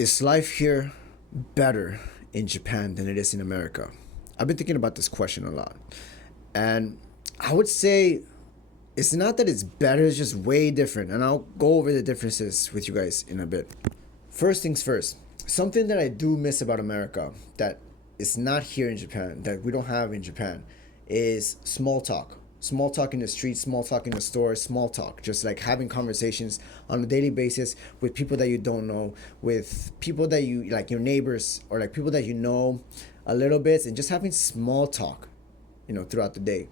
Is life here better in Japan than it is in America? I've been thinking about this question a lot. And I would say it's not that it's better, it's just way different. And I'll go over the differences with you guys in a bit. First things first, something that I do miss about America that is not here in Japan, that we don't have in Japan, is small talk. Small talk in the street, small talk in the store, small talk. Just like having conversations on a daily basis with people that you don't know, with people that you like, your neighbors, or like people that you know a little bit, and just having small talk, throughout the day.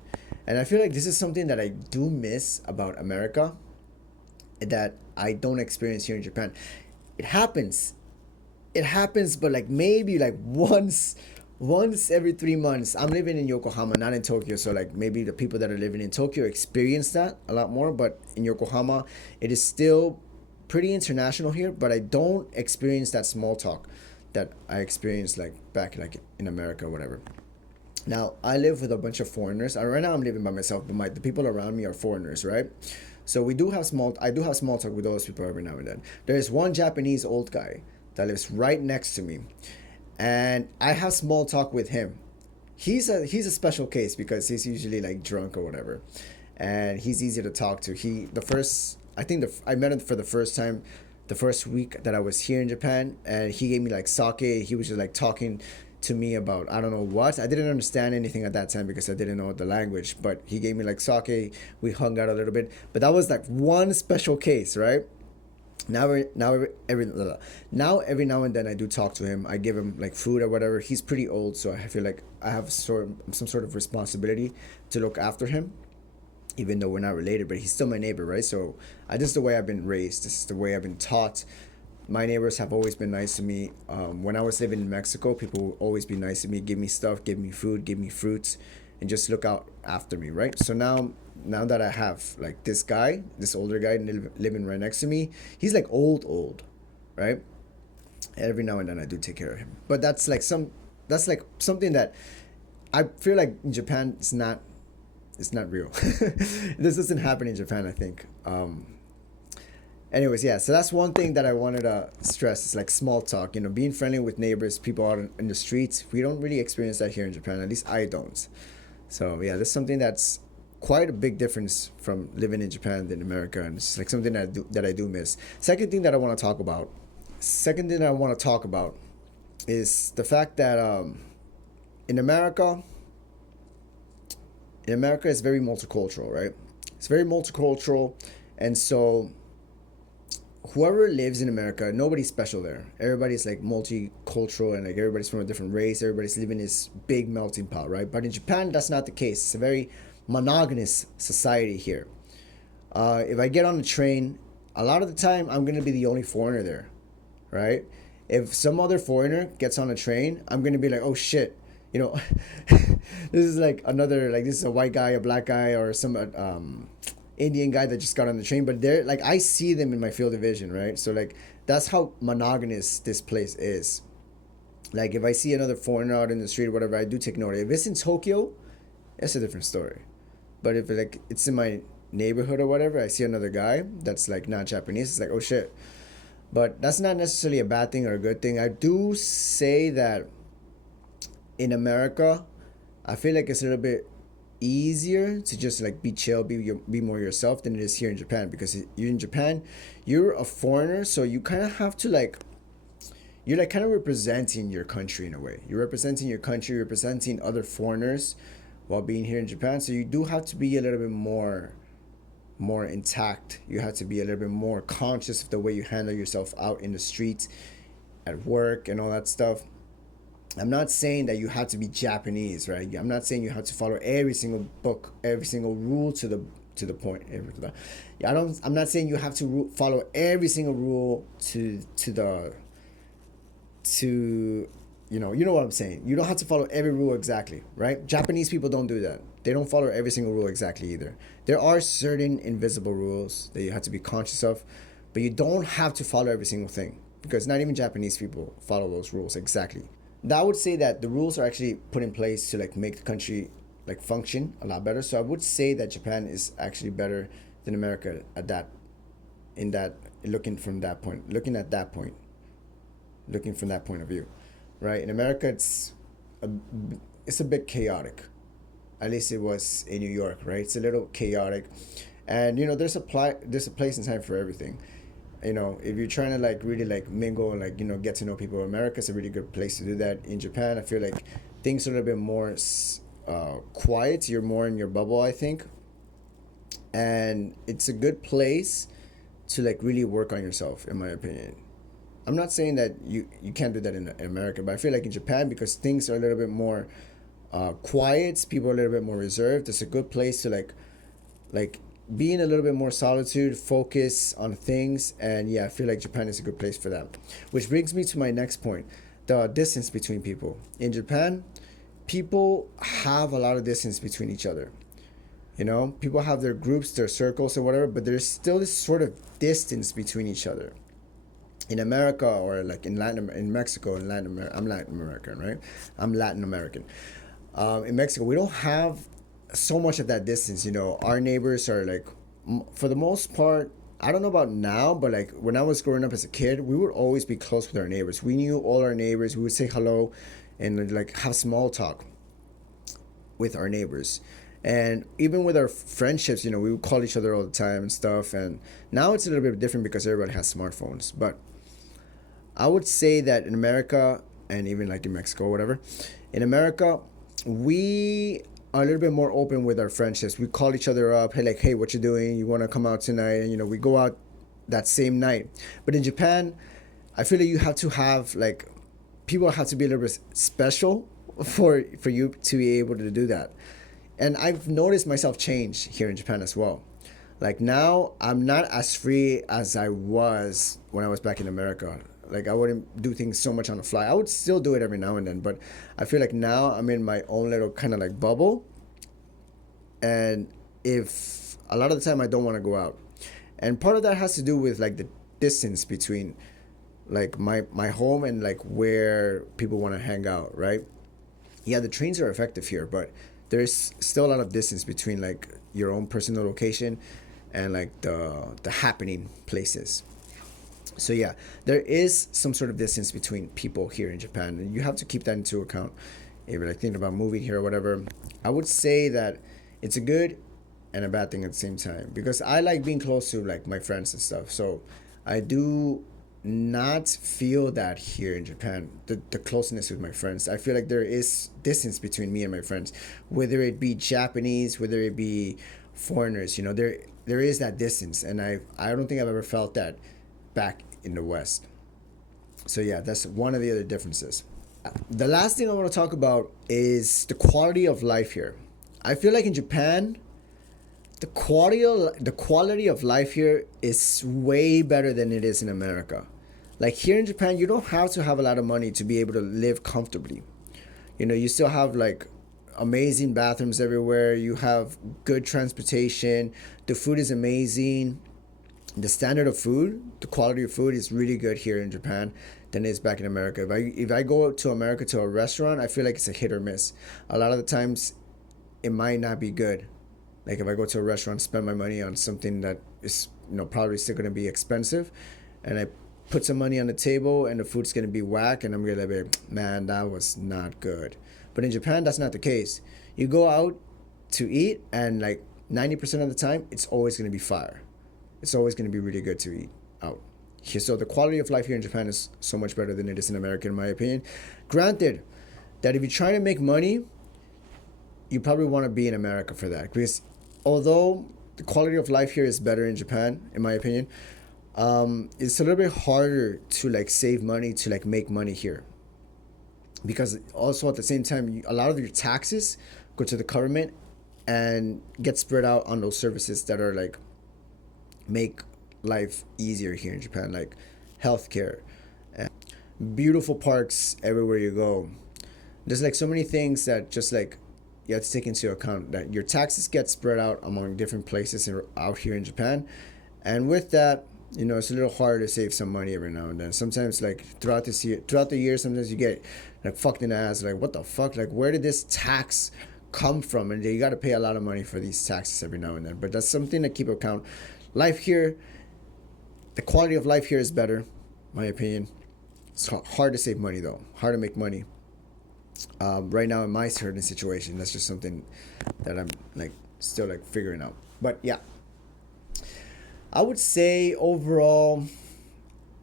And I feel like this is something that I do miss about America that I don't experience here in Japan. It happens. It happens, but like maybe like once every 3 months. I'm living in Yokohama, not in Tokyo, so like maybe the people that are living in Tokyo experience that a lot more. But in Yokohama, it is still pretty international here. But I don't experience that small talk that I experienced like back like in America or whatever. Now I live with a bunch of foreigners. Right now I'm living by myself, but the people around me are foreigners, right? So we do have small. I do have small talk with those people every now and then. There is one Japanese old guy that lives right next to me, and I have small talk with him. He's a special case because he's usually like drunk or whatever, and he's easy to talk to. The first I think I met him for the first time the first week that I was here in Japan, and he gave me like sake. He was just like talking to me about I don't know what. I didn't understand anything at that time because I didn't know the language, but he gave me like sake. We hung out a little bit, but that was like one special case, right? Now every now and then I do talk to him. I give him like food or whatever. He's pretty old, so I feel like I have some sort of responsibility to look after him, even though we're not related. But he's still my neighbor, right? So this is the way I've been raised. This is the way I've been taught. My neighbors have always been nice to me. When I was living in Mexico, people would always be nice to me, give me stuff, give me food, give me fruits, and just look out after me, right? So now that I have like this guy, this older guy living right next to me, he's like old, right? Every now and then I do take care of him, but that's like something that I feel like in Japan it's not real. This doesn't happen in Japan, I think. Anyways, yeah, so that's one thing that I wanted to stress. It's like small talk, being friendly with neighbors, people out in the streets. We don't really experience that here in Japan. At least I don't. So yeah, that's something that's quite a big difference from living in Japan than America, and it's like something that I do miss. Second thing that I want to talk about is the fact that in America, it's very multicultural, right? It's very multicultural, and so whoever lives in America, nobody's special there. Everybody's like multicultural and like everybody's from a different race. Everybody's living in this big melting pot, right? But in Japan, that's not the case. It's a very monogamous society here. If I get on the train, a lot of the time I'm gonna be the only foreigner there, right? If some other foreigner gets on a train, I'm gonna be like, oh shit, you know, this is like another like this is a white guy, a black guy, or some Indian guy that just got on the train. But they're like I see them in my field of vision, right? So like that's how monogamous this place is. Like if I see another foreigner out in the street or whatever, I do take note. If it's in Tokyo, it's a different story. But if like it's in my neighborhood or whatever, I see another guy that's like not Japanese, it's like oh shit. But that's not necessarily a bad thing or a good thing. I do say that in America, I feel like it's a little bit easier to just like be chill, be more yourself than it is here in Japan because you're in Japan, you're a foreigner, so you kind of have to like you're like kind of representing your country in a way. You're representing your country, representing other foreigners while being here in Japan. So you do have to be a little bit more intact. You have to be a little bit more conscious of the way you handle yourself out in the streets, at work, and all that stuff. I'm not saying that you have to be Japanese, right? I'm not saying you have to follow every single book, every single rule to the point. Yeah, I don't. I'm not saying you have to follow every single rule to you know what I'm saying. You don't have to follow every rule exactly, right? Japanese people don't do that. They don't follow every single rule exactly either. There are certain invisible rules that you have to be conscious of, but you don't have to follow every single thing because not even Japanese people follow those rules exactly. That would say that the rules are actually put in place to like make the country like function a lot better. So I would say that Japan is actually better than America at that in that looking at that point. looking from that point of view, right? In America, a, it's a bit chaotic. At least it was in New York, right? It's a little chaotic, and there's a place and time for everything. If you're trying to like really like mingle and like get to know people, America's a really good place to do that. In Japan, I feel like things are a little bit more quiet. You're more in your bubble, I think, and it's a good place to like really work on yourself, in my opinion. I'm not saying that you can't do that in America, but I feel like in Japan, because things are a little bit more quiet, people are a little bit more reserved. It's a good place to like be in a little bit more solitude, focus on things, and yeah, I feel like Japan is a good place for that. Which brings me to my next point: the distance between people. In Japan, people have a lot of distance between each other. People have their groups, their circles, or whatever, but there's still this sort of distance between each other. In America, or like in Mexico, in Latin America, I'm Latin American, right? I'm Latin American. In Mexico, we don't have so much of that distance. Our neighbors are like, for the most part, I don't know about now, but like when I was growing up as a kid, we would always be close with our neighbors. We knew all our neighbors. We would say hello and like have small talk with our neighbors. And even with our friendships, we would call each other all the time and stuff. And now it's a little bit different because everybody has smartphones. But I would say that in America, and even like in Mexico or whatever, in America, we are a little bit more open with our friendships. We call each other up, hey, like, hey, what you doing? You want to come out tonight? And we go out that same night. But in Japan, I feel like you have to have like, people have to be a little bit special for you to be able to do that. And I've noticed myself change here in Japan as well. Like now, I'm not as free as I was when I was back in America. Like I wouldn't do things so much on the fly. I would still do it every now and then, but I feel like now I'm in my own little kind of like bubble. And if a lot of the time I don't want to go out, and part of that has to do with like the distance between like my home and like where people want to hang out, right? Yeah, the trains are effective here, but there's still a lot of distance between like your own personal location and like the happening places. So yeah, there is some sort of distance between people here in Japan, and you have to keep that into account if you're like thinking about moving here or whatever. I would say that it's a good and a bad thing at the same time, because I like being close to like my friends and stuff. So I do not feel that here in Japan, the closeness with my friends. I feel like there is distance between me and my friends, whether it be Japanese, whether it be foreigners. There is that distance, and I don't think I've ever felt that back in the West. So yeah, that's one of the other differences. The last thing I want to talk about is the quality of life here. I feel like in Japan, the quality of life here is way better than it is in America. Like here in Japan, you don't have to have a lot of money to be able to live comfortably. You still have like amazing bathrooms everywhere. You have good transportation. The food is amazing. The standard of food, the quality of food is really good here in Japan than it is back in America. If I go to America to a restaurant, I feel like it's a hit or miss. A lot of the times, it might not be good. Like if I go to a restaurant, spend my money on something that is probably still gonna be expensive, and I put some money on the table and the food's gonna be whack, and I'm gonna be, man, that was not good. But in Japan, that's not the case. You go out to eat, and like 90% of the time, it's always gonna be fire. It's always gonna be really good to eat out. So the quality of life here in Japan is so much better than it is in America, in my opinion. Granted, that if you're trying to make money, you probably want to be in America for that, because although the quality of life here is better in Japan, in my opinion, it's a little bit harder to like save money, to like make money here, because also at the same time, a lot of your taxes go to the government and get spread out on those services that are like make life easier here in Japan, like healthcare, and beautiful parks everywhere you go. There's like so many things that just like you have to take into account, that your taxes get spread out among different places out here in Japan. And with that, it's a little harder to save some money every now and then. Sometimes like throughout the year, sometimes you get like fucked in the ass, like what the fuck, like where did this tax come from? And you got to pay a lot of money for these taxes every now and then. But that's something to keep account. Life here, the quality of life here is better, my opinion. It's hard to save money though, hard to make money. Right now in my certain situation, that's just something that I'm like still like figuring out. But yeah, I would say overall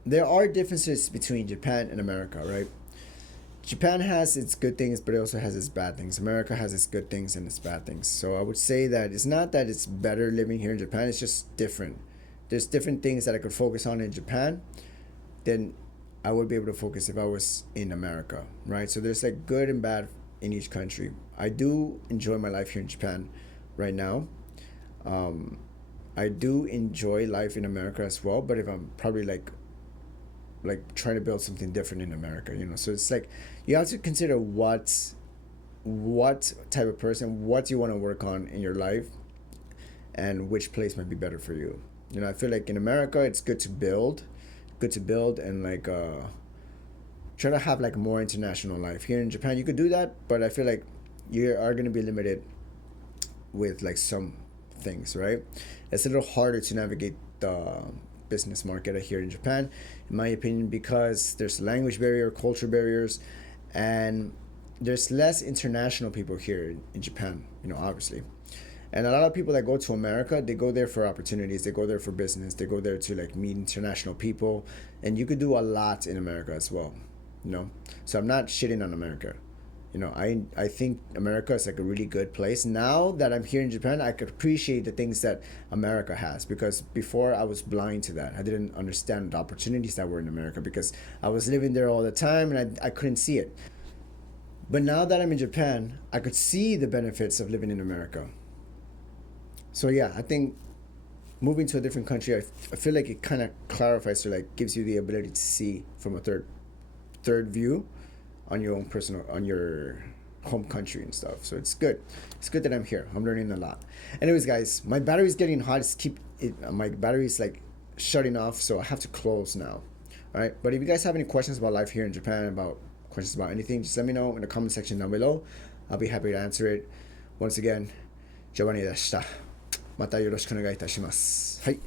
there are differences between Japan and America, right? Japan has its good things, but it also has its bad things. America has its good things and its bad things. So I would say that it's not that it's better living here in Japan, it's just different. There's different things that I could focus on in Japan than I would be able to focus if I was in America, right? So there's like good and bad in each country. I do enjoy my life here in Japan right now. Um, I do enjoy life in America as well, but if I'm probably like trying to build something different in America, you know. So it's like you have to consider what type of person, what you want to work on in your life, and which place might be better for you. You know, I feel like in America it's good to build and like try to have like more international life. Here in Japan, you could do that, but I feel like you are gonna be limited with like some things, right? It's a little harder to navigate the business market here in Japan, in my opinion, because there's language barrier, culture barriers, and there's less international people here in Japan, you know, obviously. And a lot of people that go to America, they go there for opportunities, they go there for business, they go there to like meet international people, and you could do a lot in America as well, you know. So I'm not shitting on America. You know, I think America is like a really good place. Now that I'm here in Japan, I could appreciate the things that America has, because before I was blind to that. I didn't understand the opportunities that were in America because I was living there all the time and I couldn't see it. But now that I'm in Japan, I could see the benefits of living in America. So yeah, I think moving to a different country, I feel like it kind of clarifies or like gives you the ability to see from a third view on your own personal, on your home country and stuff. So it's good. It's good that I'm here. I'm learning a lot. Anyways, guys, my battery's getting hot. It's keep it. My battery's like shutting off, so I have to close now. All right. But if you guys have any questions about life here in Japan, about questions about anything, just let me know in the comment section down below. I'll be happy to answer it. Once again, Giovanni でした。またよろしくお願いいたします。はい。